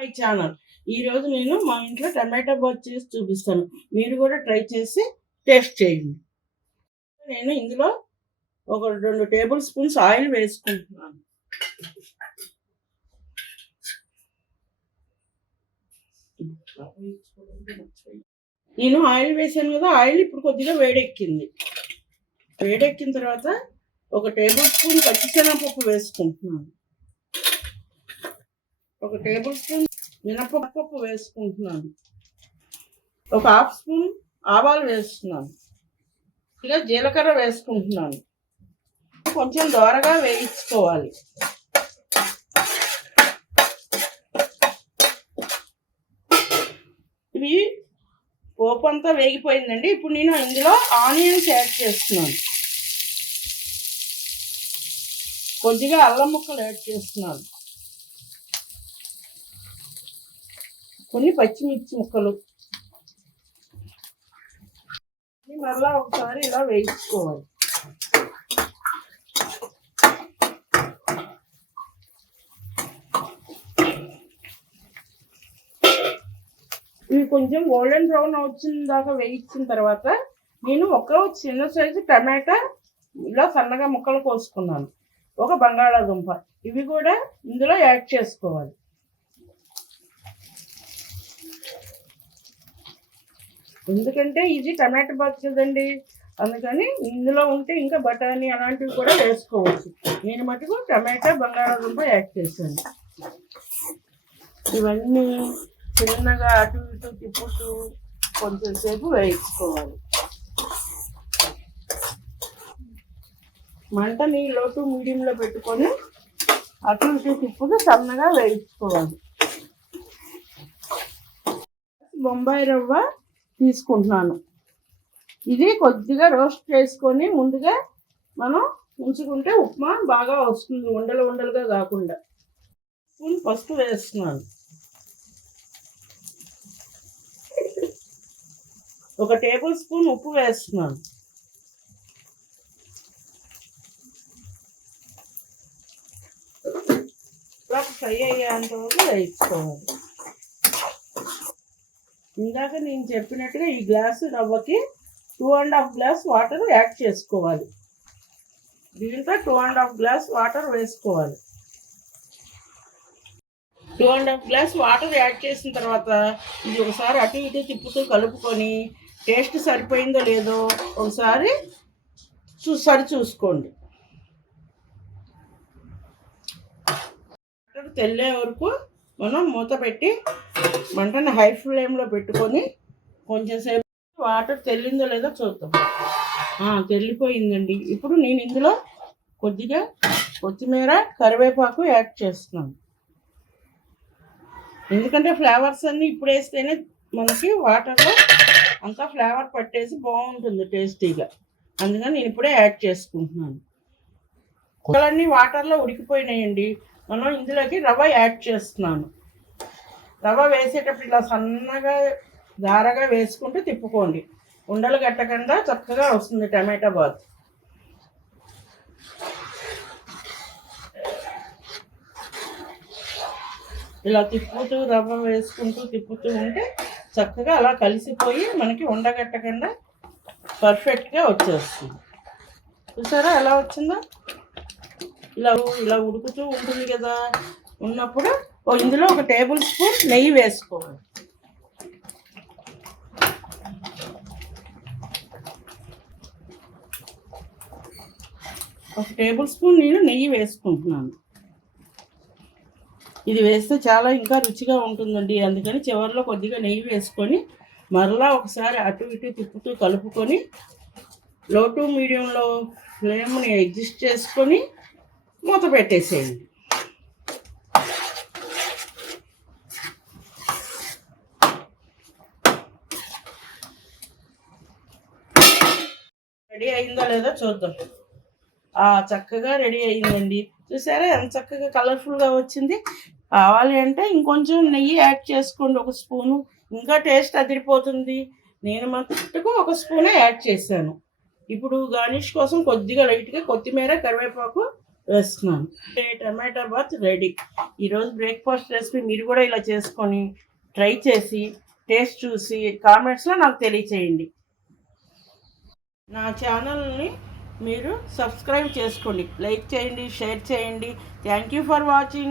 My channel. ఈరోజు నేను మా ఇంట్లో టమాటా బాత్ చేసి చూపిస్తాను. మీరు కూడా ట్రై చేసి టేస్ట్ చేయండి. నేను ఇందులో ఒక 2 టేబుల్ స్పూన్స్ ఆయిల్ వేసుకుంటున్నాను. నేను ఆయిల్ వేసాను కదా, ఆయిల్ ఇప్పుడు కొద్దిగా వేడెక్కింది. వేడెక్కిన తర్వాత ఒక టేబుల్ స్పూన్ పచ్చిశనగపప్పు వేసుకుంటున్నాను. ఒక టేబుల్ స్పూన్ మినపప్పు వేసుకుంటున్నాను. ఒక హాఫ్ స్పూన్ ఆవాలు వేస్తున్నాను. ఇలా జీలకర్ర వేసుకుంటున్నాను. కొంచెం దోరగా వేయించుకోవాలి. ఇవి పోపు అంతా వేగిపోయిందండి. ఇప్పుడు నేను ఇందులో ఆనియన్స్ యాడ్ చేస్తున్నాను. కొద్దిగా అల్లం ముక్కలు యాడ్ చేస్తున్నాను. కొన్ని పచ్చిమిర్చి ముక్కలు మరలా ఒకసారి ఇలా వేయించుకోవాలి. ఇవి కొంచెం గోల్డెన్ బ్రౌన్ వచ్చిన దాకా వేయించిన తర్వాత నేను ఒక చిన్న సైజు టమాటా ఇలా సన్నగా ముక్కలు కోసుకున్నాను. ఒక బంగాళాదుంప ఇవి కూడా ఇందులో యాడ్ చేసుకోవాలి. ఎందుకంటే ఇది టమాటా బాత్ కదండి, అందుకని ఇందులో ఉంటే ఇంకా బఠానీ అలాంటివి కూడా వేసుకోవచ్చు. నేను మటుకు టమాటా బంగాళాదుంప యాడ్ చేశాను. ఇవన్నీ చిన్నగా అటు ఇటు తిప్పుతూ కొంచెం సేపు వేయించుకోవాలి. మంటని లో టు మీడియంలో పెట్టుకొని అటు ఇటు తిప్పుతూ సన్నగా వేయించుకోవాలి. బొంబాయి రవ్వ తీసుకుంటున్నాను. ఇది కొద్దిగా రోస్ట్ చేసుకొని ముందుగా మనం ఉంచుకుంటే ఉప్మా బాగా వస్తుంది, ఉండలు ఉండలుగా కాకుండా. స్పూన్ పసుపు వేస్తున్నాను. ఒక టేబుల్ స్పూన్ ఉప్పు వేస్తున్నాను. ఇలా ఫ్రై అయ్యేంత వరకు వేయించుకోవాలి. ఇందాక నేను చెప్పినట్టుగా ఈ గ్లాసు రవ్వకి 2.5 గ్లాస్ వాటర్ యాడ్ చేసుకోవాలి. దీంట్లో 2.5 గ్లాస్ వాటర్ వేసుకోవాలి. 2.5 గ్లాస్ వాటర్ యాడ్ చేసిన తర్వాత ఇది ఒకసారి అటు ఇటు తిప్పుతూ కలుపుకొని టేస్ట్ సరిపోయిందో లేదో ఒకసారి చూసుకోండి. తెల్లే వరకు మనం మూత పెట్టి మంటని హై ఫ్లేమ్లో పెట్టుకొని కొంచెం సేపు వాటర్ తెల్లిందో లేదో చూద్దాం. తెల్లిపోయిందండి. ఇప్పుడు నేను ఇందులో కొద్దిగా కొత్తిమీర కరివేపాకు యాడ్ చేస్తున్నాను. ఎందుకంటే ఫ్లేవర్స్ అన్నీ ఇప్పుడు వేస్తేనే మనకి వాటర్లో అంతా ఫ్లేవర్ పట్టేసి బాగుంటుంది టేస్టీగా. అందుకని నేను ఇప్పుడే యాడ్ చేసుకుంటున్నాను. కూరలన్నీ వాటర్లో ఉడికిపోయినాయండి. మనం ఇందులోకి రవ్వ యాడ్ చేస్తున్నాను. రవ్వ వేసేటప్పుడు ఇలా సన్నగా దారగా వేసుకుంటూ తిప్పుకోండి. ఉండలు కట్టకుండా చక్కగా వస్తుంది టమాటా బాత్. ఇలా తిప్పుతూ రవ్వ వేసుకుంటూ తిప్పుతూ ఉంటే చక్కగా అలా కలిసిపోయి మనకి ఉండగట్టకుండా పర్ఫెక్ట్గా వచ్చేస్తుంది. చూసారా ఎలా వచ్చిందో? ఇలా ఉడుకుతూ ఉంటుంది కదా, ఉన్నప్పుడు ఇందులో ఒక టేబుల్ స్పూన్ నెయ్యి వేసుకోవాలి. ఒక టేబుల్ స్పూన్ నేను నెయ్యి వేసుకుంటున్నాను. ఇది వేస్తే చాలా ఇంకా రుచిగా ఉంటుందండి. అందుకని చివరిలో కొద్దిగా నెయ్యి వేసుకొని మరలా ఒకసారి అటు ఇటు తిప్పుతూ కలుపుకొని లో టు మీడియంలో ఫ్లేమ్ని అడ్జస్ట్ చేసుకొని మూత పెట్టేసేయండి. రెడీ అయిందో లేదో చూద్దాం. చక్కగా రెడీ అయిందండి. చూసారా ఎంత చక్కగా కలర్ఫుల్గా వచ్చింది. కావాలి అంటే ఇంకొంచెం నెయ్యి యాడ్ చేసుకోండి, ఒక స్పూను. ఇంకా టేస్ట్ అదిరిపోతుంది. నేను మట్టుకు ఒక స్పూనే యాడ్ చేశాను. ఇప్పుడు గార్నిష్ కోసం కొద్దిగా లైట్గా కొత్తిమీర కరివేపాకు వేస్తున్నాను. టమాటా బాత్ రెడీ. ఈరోజు బ్రేక్ఫాస్ట్ రెసిపీ మీరు కూడా ఇలా చేసుకొని ట్రై చేసి టేస్ట్ చూసి కామెంట్స్లో నాకు తెలియచేయండి. నా ఛానల్ని మీరు సబ్స్క్రైబ్ చేసుకోండి, లైక్ చేయండి, షేర్ చేయండి. Thank you for watching.